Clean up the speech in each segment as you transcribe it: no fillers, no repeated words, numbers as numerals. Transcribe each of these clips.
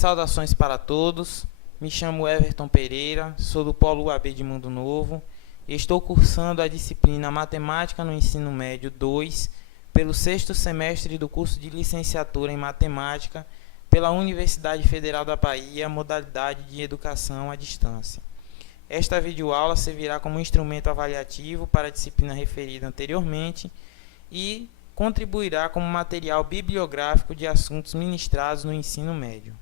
Saudações para todos, me chamo Everton Pereira, sou do Polo UAB de Mundo Novo e estou cursando a disciplina Matemática no Ensino Médio 2 pelo 6º semestre do curso de Licenciatura em Matemática pela Universidade Federal da Bahia, modalidade de Educação à Distância. Esta videoaula servirá como instrumento avaliativo para a disciplina referida anteriormente e contribuirá como material bibliográfico de assuntos ministrados no ensino médio.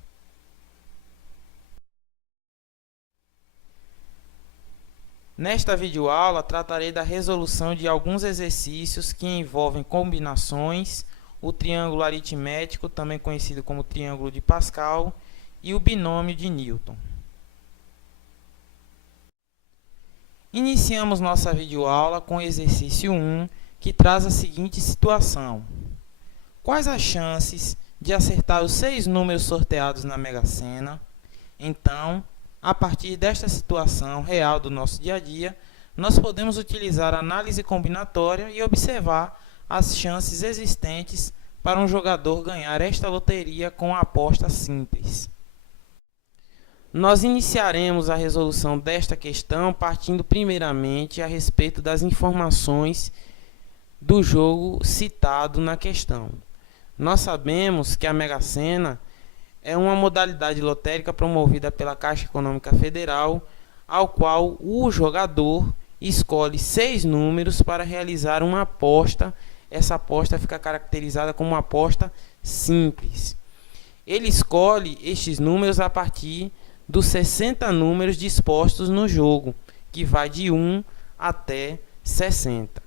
Nesta videoaula, tratarei da resolução de alguns exercícios que envolvem combinações, o triângulo aritmético, também conhecido como triângulo de Pascal, e o binômio de Newton. Iniciamos nossa videoaula com o exercício 1, que traz a seguinte situação. Quais as chances de acertar os 6 números sorteados na Mega Sena? Então, a partir desta situação real do nosso dia a dia, nós podemos utilizar a análise combinatória e observar as chances existentes para um jogador ganhar esta loteria com a aposta simples. Nós iniciaremos a resolução desta questão partindo primeiramente a respeito das informações do jogo citado na questão. Nós sabemos que a Mega Sena é uma modalidade lotérica promovida pela Caixa Econômica Federal, ao qual o jogador escolhe 6 números para realizar uma aposta. Essa aposta fica caracterizada como uma aposta simples. Ele escolhe estes números a partir dos 60 números dispostos no jogo, que vai de 1 até 60.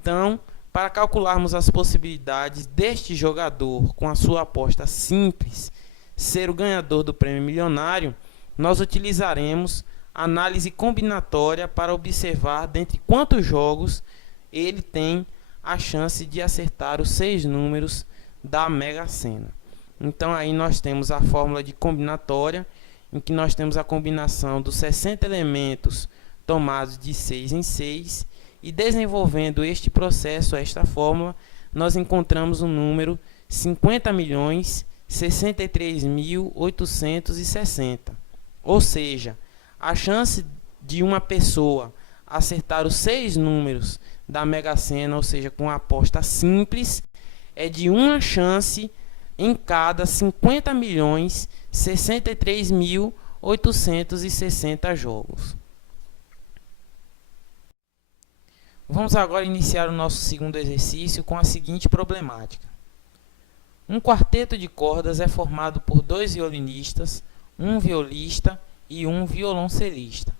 Então, para calcularmos as possibilidades deste jogador com a sua aposta simples ser o ganhador do prêmio milionário, nós utilizaremos análise combinatória para observar dentre quantos jogos ele tem a chance de acertar os 6 números da Mega Sena. Então aí nós temos a fórmula de combinatória, em que nós temos a combinação dos 60 elementos tomados de 6 em 6, e desenvolvendo este processo, esta fórmula, nós encontramos o número 50.063.860. Ou seja, a chance de uma pessoa acertar os 6 números da Mega Sena, ou seja, com a aposta simples, é de uma chance em cada 50.063.860 jogos. Vamos agora iniciar o nosso segundo exercício com a seguinte problemática. Um quarteto de cordas é formado por 2 violinistas, um violista e um violoncelista.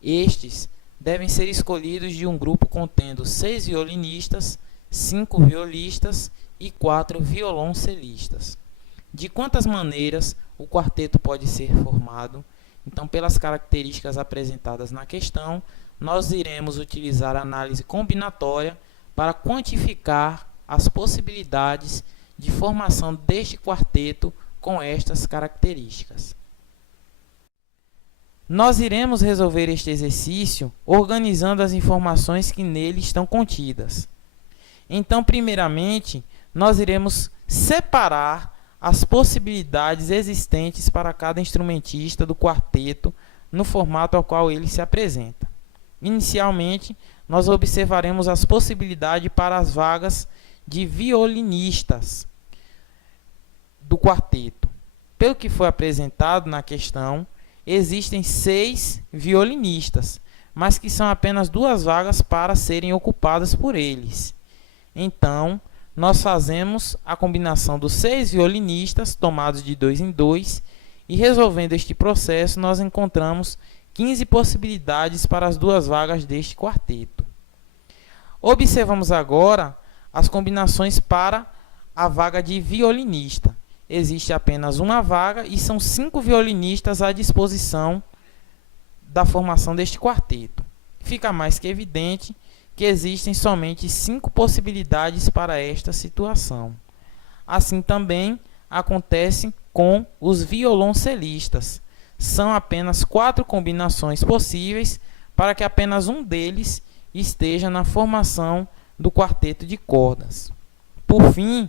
Estes devem ser escolhidos de um grupo contendo 6 violinistas, 5 violistas e 4 violoncelistas. De quantas maneiras o quarteto pode ser formado? Então, pelas características apresentadas na questão, nós iremos utilizar a análise combinatória para quantificar as possibilidades de formação deste quarteto com estas características. Nós iremos resolver este exercício organizando as informações que nele estão contidas. Então, primeiramente, nós iremos separar as possibilidades existentes para cada instrumentista do quarteto no formato ao qual ele se apresenta. Inicialmente, nós observaremos as possibilidades para as vagas de violinistas do quarteto. Pelo que foi apresentado na questão, existem 6 violinistas, mas que são apenas 2 vagas para serem ocupadas por eles. Então, nós fazemos a combinação dos 6 violinistas, tomados de 2 em 2, e resolvendo este processo, nós encontramos 15 possibilidades para as 2 vagas deste quarteto. Observamos agora as combinações para a vaga de violinista. Existe apenas uma vaga e são 5 violinistas à disposição da formação deste quarteto. Fica mais que evidente que existem somente 5 possibilidades para esta situação. Assim também acontece com os violoncelistas. São apenas 4 combinações possíveis para que apenas um deles esteja na formação do quarteto de cordas. Por fim,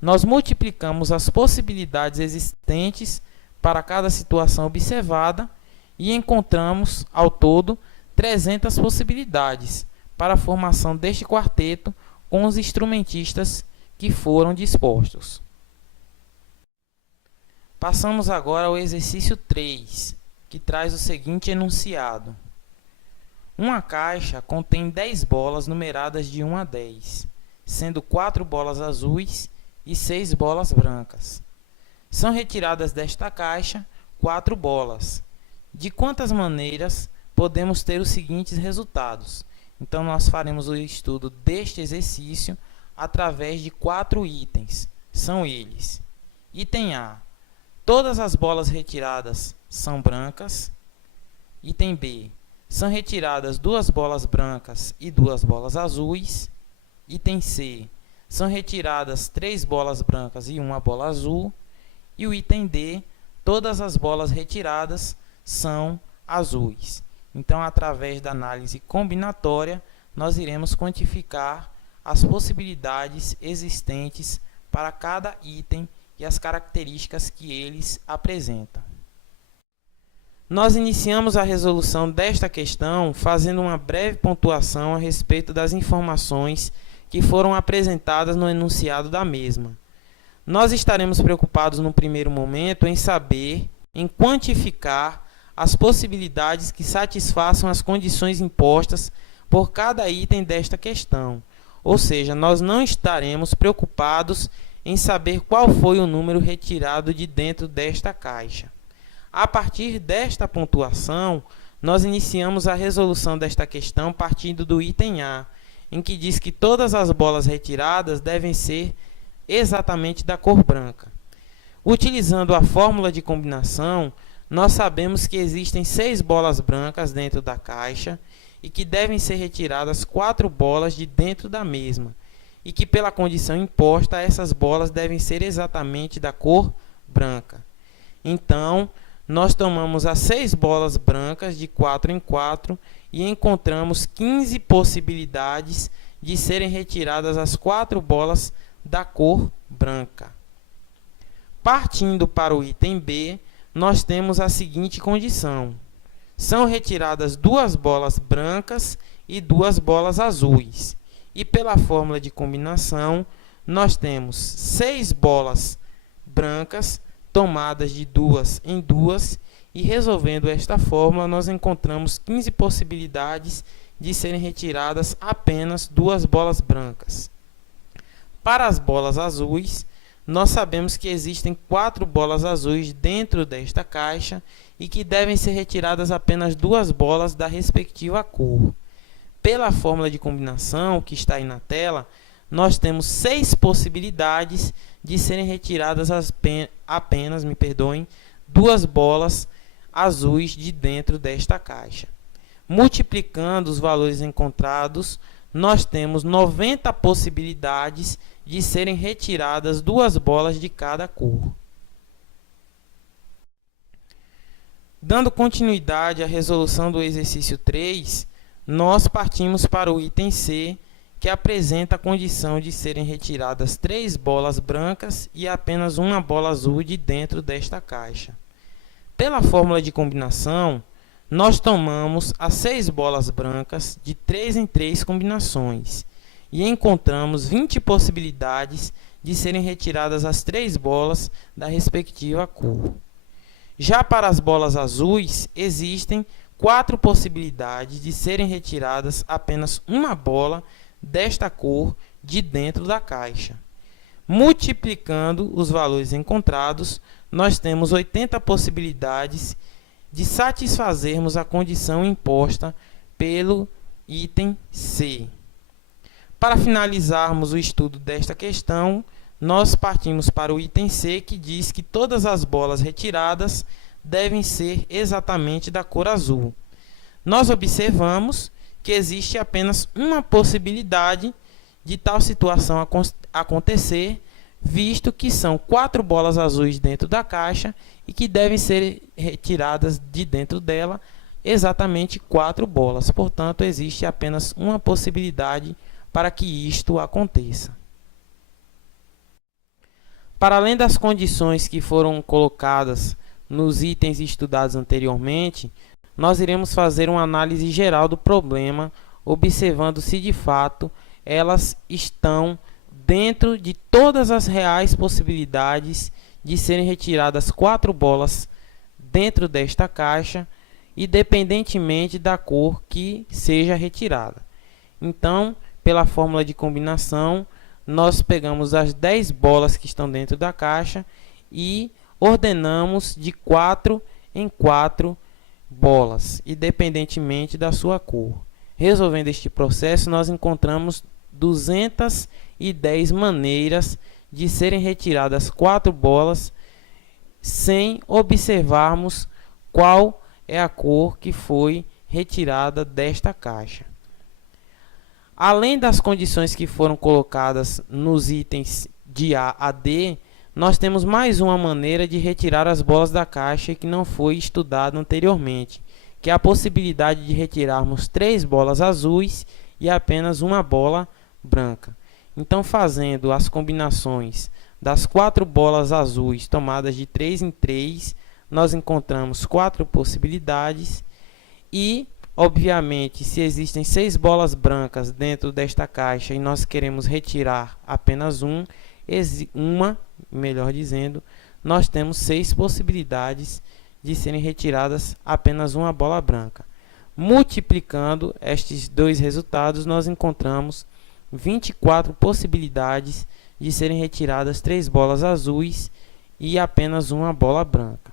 nós multiplicamos as possibilidades existentes para cada situação observada e encontramos, ao todo, 300 possibilidades para a formação deste quarteto com os instrumentistas que foram dispostos. Passamos agora ao exercício 3, que traz o seguinte enunciado. Uma caixa contém 10 bolas numeradas de 1 a 10, sendo 4 bolas azuis e 6 bolas brancas. São retiradas desta caixa 4 bolas. De quantas maneiras podemos ter os seguintes resultados? Então, nós faremos o estudo deste exercício através de 4 itens. São eles: item A, todas as bolas retiradas são brancas. Item B, são retiradas 2 bolas brancas e 2 bolas azuis. Item C, são retiradas 3 bolas brancas e 1 bola azul. E o item D, todas as bolas retiradas são azuis. Então, através da análise combinatória, nós iremos quantificar as possibilidades existentes para cada item e as características que eles apresentam. Nós iniciamos a resolução desta questão fazendo uma breve pontuação a respeito das informações que foram apresentadas no enunciado da mesma. Nós estaremos preocupados no primeiro momento em saber, em quantificar as possibilidades que satisfaçam as condições impostas por cada item desta questão. Ou seja, nós não estaremos preocupados em saber qual foi o número retirado de dentro desta caixa. A partir desta pontuação, nós iniciamos a resolução desta questão partindo do item A, em que diz que todas as bolas retiradas devem ser exatamente da cor branca. Utilizando a fórmula de combinação, nós sabemos que existem 6 bolas brancas dentro da caixa e que devem ser retiradas 4 bolas de dentro da mesma, e que pela condição imposta, essas bolas devem ser exatamente da cor branca. Então, nós tomamos as 6 bolas brancas de 4 em 4 e encontramos 15 possibilidades de serem retiradas as 4 bolas da cor branca. Partindo para o item B, nós temos a seguinte condição: são retiradas 2 bolas brancas e 2 bolas azuis. E pela fórmula de combinação, nós temos 6 bolas brancas tomadas de 2 em 2, e resolvendo esta fórmula, nós encontramos 15 possibilidades de serem retiradas apenas 2 bolas brancas. Para as bolas azuis, nós sabemos que existem 4 bolas azuis dentro desta caixa e que devem ser retiradas apenas 2 bolas da respectiva cor. Pela fórmula de combinação, que está aí na tela, nós temos 6 possibilidades de serem retiradas apenas 2 bolas azuis de dentro desta caixa. Multiplicando os valores encontrados, nós temos 90 possibilidades de serem retiradas 2 bolas de cada cor. Dando continuidade à resolução do exercício 3, nós partimos para o item C, que apresenta a condição de serem retiradas 3 bolas brancas e apenas 1 bola azul de dentro desta caixa. Pela fórmula de combinação, nós tomamos as 6 bolas brancas de 3 em 3 combinações e encontramos 20 possibilidades de serem retiradas as 3 bolas da respectiva cor. Já para as bolas azuis, existem 4 possibilidades de serem retiradas apenas 1 bola desta cor de dentro da caixa. Multiplicando os valores encontrados, nós temos 80 possibilidades de satisfazermos a condição imposta pelo item C. Para finalizarmos o estudo desta questão, nós partimos para o item C, que diz que todas as bolas retiradas devem ser exatamente da cor azul. Nós observamos que existe apenas uma possibilidade de tal situação acontecer, visto que são 4 bolas azuis dentro da caixa e que devem ser retiradas de dentro dela exatamente 4 bolas. Portanto, existe apenas uma possibilidade para que isto aconteça. Para além das condições que foram colocadas nos itens estudados anteriormente, nós iremos fazer uma análise geral do problema, observando se de fato elas estão dentro de todas as reais possibilidades de serem retiradas 4 bolas dentro desta caixa, independentemente da cor que seja retirada. Então, pela fórmula de combinação, nós pegamos as 10 bolas que estão dentro da caixa e ordenamos de 4 em 4 bolas, independentemente da sua cor. Resolvendo este processo, nós encontramos 210 maneiras de serem retiradas 4 bolas sem observarmos qual é a cor que foi retirada desta caixa. Além das condições que foram colocadas nos itens de A a D, nós temos mais uma maneira de retirar as bolas da caixa que não foi estudada anteriormente, que é a possibilidade de retirarmos 3 bolas azuis e apenas uma bola branca. Então, fazendo as combinações das 4 bolas azuis tomadas de 3 em 3, nós encontramos 4 possibilidades e, obviamente, se existem 6 bolas brancas dentro desta caixa e nós queremos retirar apenas melhor dizendo, nós temos 6 possibilidades de serem retiradas apenas uma bola branca. Multiplicando estes dois resultados, nós encontramos 24 possibilidades de serem retiradas 3 bolas azuis e apenas uma bola branca.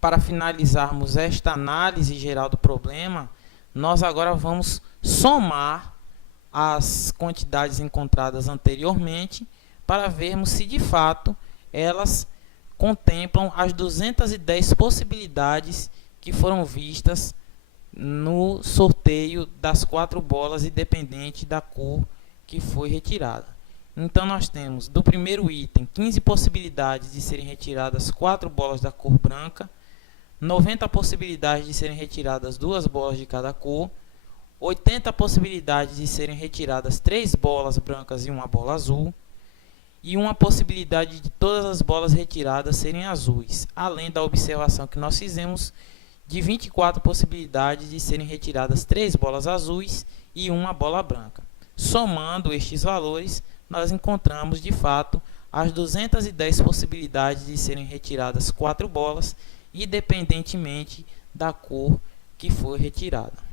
Para finalizarmos esta análise geral do problema, nós agora vamos somar as quantidades encontradas anteriormente para vermos se de fato elas contemplam as 210 possibilidades que foram vistas no sorteio das 4 bolas, independente da cor que foi retirada. Então, nós temos do primeiro item 15 possibilidades de serem retiradas 4 bolas da cor branca, 90 possibilidades de serem retiradas 2 bolas de cada cor, 80 possibilidades de serem retiradas 3 bolas brancas e uma bola azul, e uma possibilidade de todas as bolas retiradas serem azuis, além da observação que nós fizemos de 24 possibilidades de serem retiradas 3 bolas azuis e uma bola branca. Somando estes valores, nós encontramos de fato as 210 possibilidades de serem retiradas 4 bolas, independentemente da cor que foi retirada.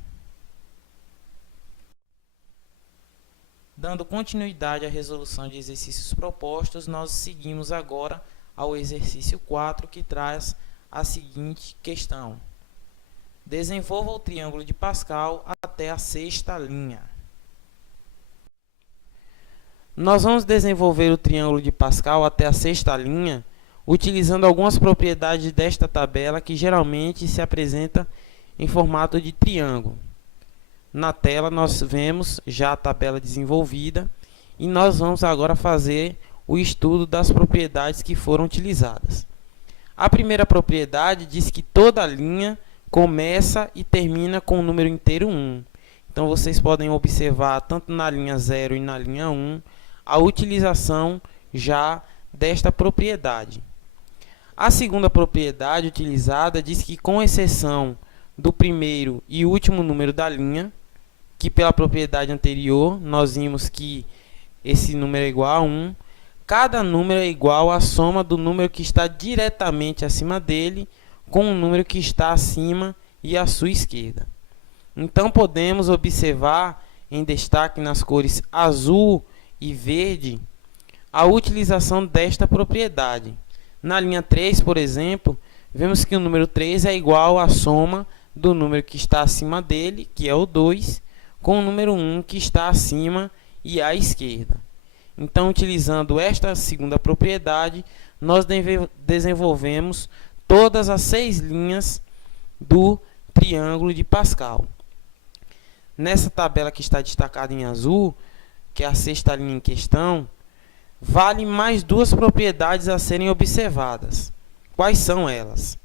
Dando continuidade à resolução de exercícios propostos, nós seguimos agora ao exercício 4, que traz a seguinte questão: desenvolva o triângulo de Pascal até a sexta linha. Nós vamos desenvolver o triângulo de Pascal até a sexta linha utilizando algumas propriedades desta tabela que geralmente se apresenta em formato de triângulo. Na tela nós vemos já a tabela desenvolvida e nós vamos agora fazer o estudo das propriedades que foram utilizadas. A primeira propriedade diz que toda linha começa e termina com o número inteiro 1. Então vocês podem observar tanto na linha 0 e na linha 1 a utilização já desta propriedade. A segunda propriedade utilizada diz que, com exceção do primeiro e último número da linha, que pela propriedade anterior nós vimos que esse número é igual a 1, cada número é igual à soma do número que está diretamente acima dele com o número que está acima e à sua esquerda. Então podemos observar em destaque nas cores azul e verde a utilização desta propriedade. Na linha 3, por exemplo, vemos que o número 3 é igual à soma do número que está acima dele, que é o 2, com o número 1 que está acima e à esquerda. Então, utilizando esta segunda propriedade, nós desenvolvemos todas as 6 linhas do triângulo de Pascal. Nessa tabela que está destacada em azul, que é a sexta linha em questão, vale mais 2 propriedades a serem observadas. Quais são elas?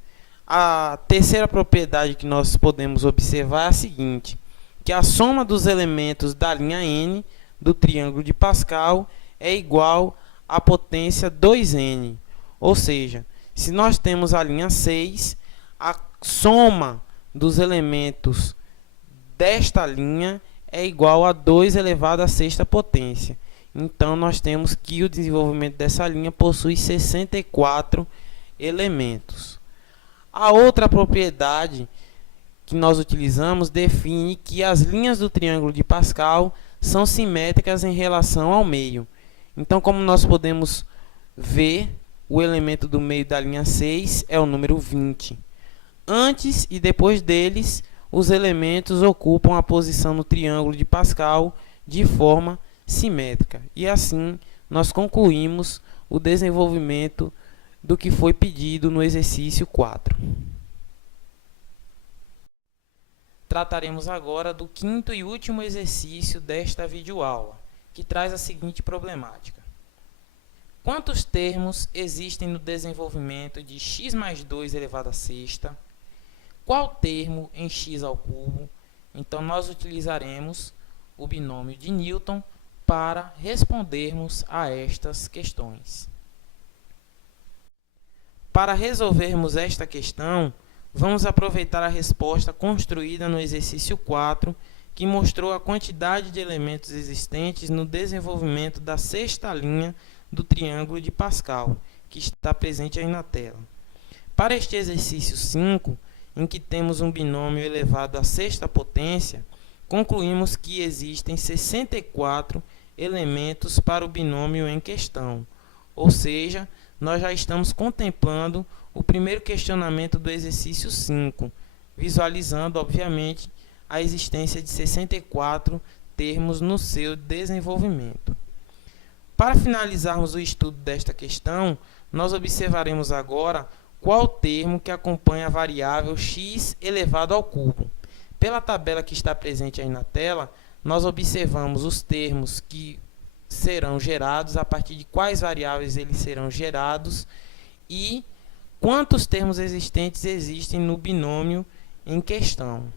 A terceira propriedade que nós podemos observar é a seguinte: que a soma dos elementos da linha n do triângulo de Pascal é igual à potência 2n. Ou seja, Se nós temos a linha 6, a soma dos elementos desta linha é igual a 2 elevado à sexta potência. Então, nós temos que o desenvolvimento dessa linha possui 64 elementos. A outra propriedade que nós utilizamos define que as linhas do triângulo de Pascal são simétricas em relação ao meio. Então, como nós podemos ver, o elemento do meio da linha 6 é o número 20. Antes e depois deles, os elementos ocupam a posição no triângulo de Pascal de forma simétrica. E assim, nós concluímos o desenvolvimento do que foi pedido no exercício 4. Trataremos agora do quinto e último exercício desta videoaula, que traz a seguinte problemática. Quantos termos existem no desenvolvimento de x mais 2 elevado à sexta? Qual termo em x ao cubo? Então, nós utilizaremos o binômio de Newton para respondermos a estas questões. Para resolvermos esta questão, vamos aproveitar a resposta construída no exercício 4, que mostrou a quantidade de elementos existentes no desenvolvimento da sexta linha do triângulo de Pascal, que está presente aí na tela. Para este exercício 5, em que temos um binômio elevado à sexta potência, concluímos que existem 64 elementos para o binômio em questão, ou seja, nós já estamos contemplando o primeiro questionamento do exercício 5, visualizando, obviamente, a existência de 64 termos no seu desenvolvimento. Para finalizarmos o estudo desta questão, nós observaremos agora qual termo que acompanha a variável x elevado ao cubo. Pela tabela que está presente aí na tela, nós observamos os termos que serão gerados, a partir de quais variáveis eles serão gerados e quantos termos existentes existem no binômio em questão.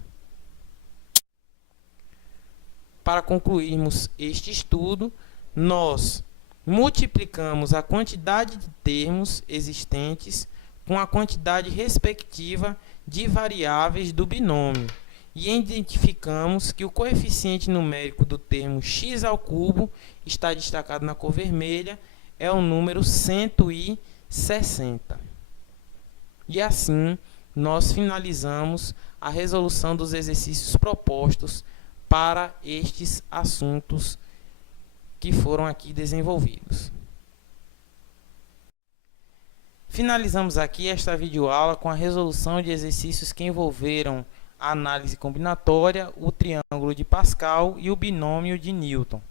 Para concluirmos este estudo, nós multiplicamos a quantidade de termos existentes com a quantidade respectiva de variáveis do binômio e identificamos que o coeficiente numérico do termo x ao cubo, está destacado na cor vermelha, é o número 160. E assim, nós finalizamos a resolução dos exercícios propostos para estes assuntos que foram aqui desenvolvidos. Finalizamos aqui esta videoaula com a resolução de exercícios que envolveram a análise combinatória, o triângulo de Pascal e o binômio de Newton.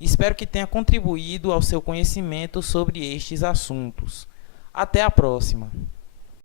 Espero que tenha contribuído ao seu conhecimento sobre estes assuntos. Até a próxima!